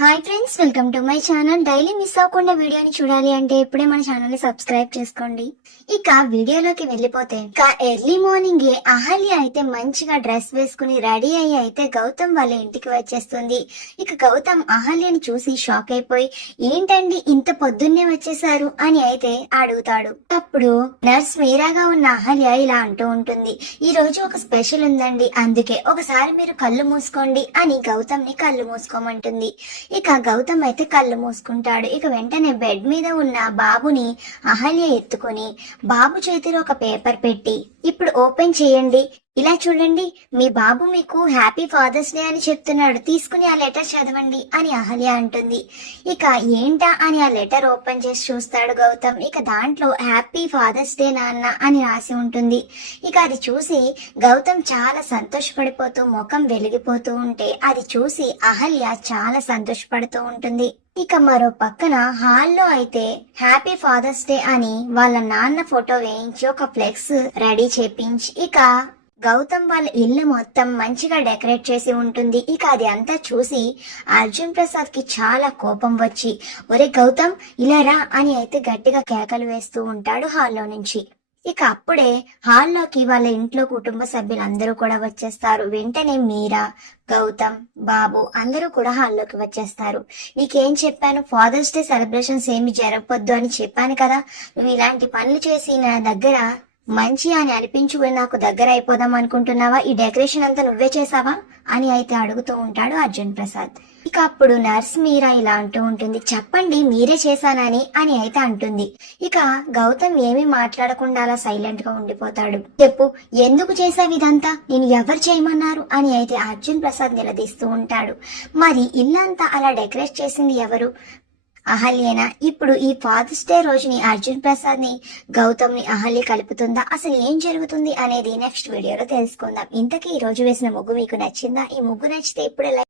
Hi friends, welcome to my channel. Daily miss అవ్వకుండా వీడియోని చూడాలి అంటే ఇప్పుడే మన ఛానల్ ని సబ్స్క్రైబ్ చేసుకోండి. ఇక వీడియోలోకి వెళ్ళిపోతే ఎర్లీ మార్నింగ్ అహల్య అయితే మంచిగా డ్రెస్ వేసుకుని రెడీ అయ్యి అయితే గౌతమ్ వాళ్ళ ఇంటికి వచ్చేస్తుంది. ఇక గౌతమ్ అహల్యని చూసి షాక్ అయిపోయి ఏంటండి ఇంత పొద్దున్నే వచ్చేసారు అని అయితే అడుగుతాడు. అప్పుడు నర్స్ మీరాగా ఉన్న అహల్య ఇలా అంటూ ఉంటుంది, ఈ రోజు ఒక స్పెషల్ ఉందండి, అందుకే ఒకసారి మీరు కళ్ళు మూసుకోండి అని గౌతమ్ ని కళ్ళు మూసుకోమంటుంది. ఇక గౌతమ్ అయితే కళ్ళు మూసుకుంటాడు. ఇక వెంటనే బెడ్ మీద ఉన్న బాబుని అహల్య ఎత్తుకుని బాబు చేతిలో ఒక పేపర్ పెట్టి ఇప్పుడు ఓపెన్ చేయండి, ఇలా చూడండి మీ బాబు మీకు హ్యాపీ ఫాదర్స్ డే అని చెప్తున్నాడు, తీసుకుని ఆ లెటర్ చదవండి అని అహల్య అంటుంది. ఇక ఏంటా అని ఆ లెటర్ ఓపెన్ చేసి చూస్తాడు గౌతమ్. ఇక దాంట్లో హ్యాపీ ఫాదర్స్ డే నాన్న అని రాసి ఉంటుంది. ఇక అది చూసి గౌతమ్ చాలా సంతోషపడిపోతూ ముఖం వెలిగిపోతూ ఉంటే అది చూసి అహల్య చాలా సంతోషపడుతూ ఉంటుంది. ఇక మరో పక్కన హాల్లో అయితే హ్యాపీ ఫాదర్స్ డే అని వాళ్ళ నాన్న ఫోటో వేయించి ఒక ఫ్లెక్స్ రెడీ చేపించి ఇక గౌతమ్ వాళ్ళ ఇల్లు మొత్తం మంచిగా డెకరేట్ చేసి ఉంటుంది. ఇక అది అంతా చూసి అర్జున్ ప్రసాద్ కి చాలా కోపం వచ్చి ఒరే గౌతమ్ ఇలా రా అని అయితే గట్టిగా కేకలు వేస్తూ ఉంటాడు హాల్లో నుంచి. ఇక అప్పుడే హాల్లోకి వాళ్ళ ఇంట్లో కుటుంబ సభ్యులందరూ కూడా వచ్చేస్తారు. వెంటనే మీరా, గౌతమ్, బాబు అందరూ కూడా హాల్లోకి వచ్చేస్తారు. నీకేం చెప్పాను, ఫాదర్స్ డే సెలబ్రేషన్స్ ఏమి జరగవద్దు అని చెప్పాను కదా, నువ్వు ఇలాంటి పనులు చేసి నా దగ్గర మంచి అని అనిపించుకుని నాకు దగ్గర అయిపోదాం అనుకుంటున్నావా, ఈ డెకరేషన్ అంతా నువ్వే చేసావా అని అయితే అడుగుతూ ఉంటాడు అర్జున్ ప్రసాద్. ఇక అప్పుడు నర్స్ మీరా ఇలా అంటూ ఉంటుంది, చెప్పండి మీరే చేశానని అని అయితే అంటుంది. ఇక గౌతమ్ ఏమీ మాట్లాడకుండా అలా సైలెంట్ గా ఉండిపోతాడు. చెప్పు ఎందుకు చేసావు ఇదంతా, నేను ఎవరు చేయమన్నారు అని అయితే అర్జున్ ప్రసాద్ నిలదీస్తూ ఉంటాడు. మరి ఇల్లంతా అలా డెకరేట్ చేసింది ఎవరు, అహల్యేనా? ఇప్పుడు ఈ ఫాదర్స్ డే రోజుని అర్జున్ ప్రసాద్ ని గౌతమ్ ని అహల్య కలుపుతుందా, అసలు ఏం జరుగుతుంది అనేది నెక్స్ట్ వీడియోలో తెలుసుకుందాం. ఇంతకీ ఈ రోజు వేసిన ముగ్గు మీకు నచ్చిందా? ఈ ముగ్గు నచ్చితే ఇప్పుడే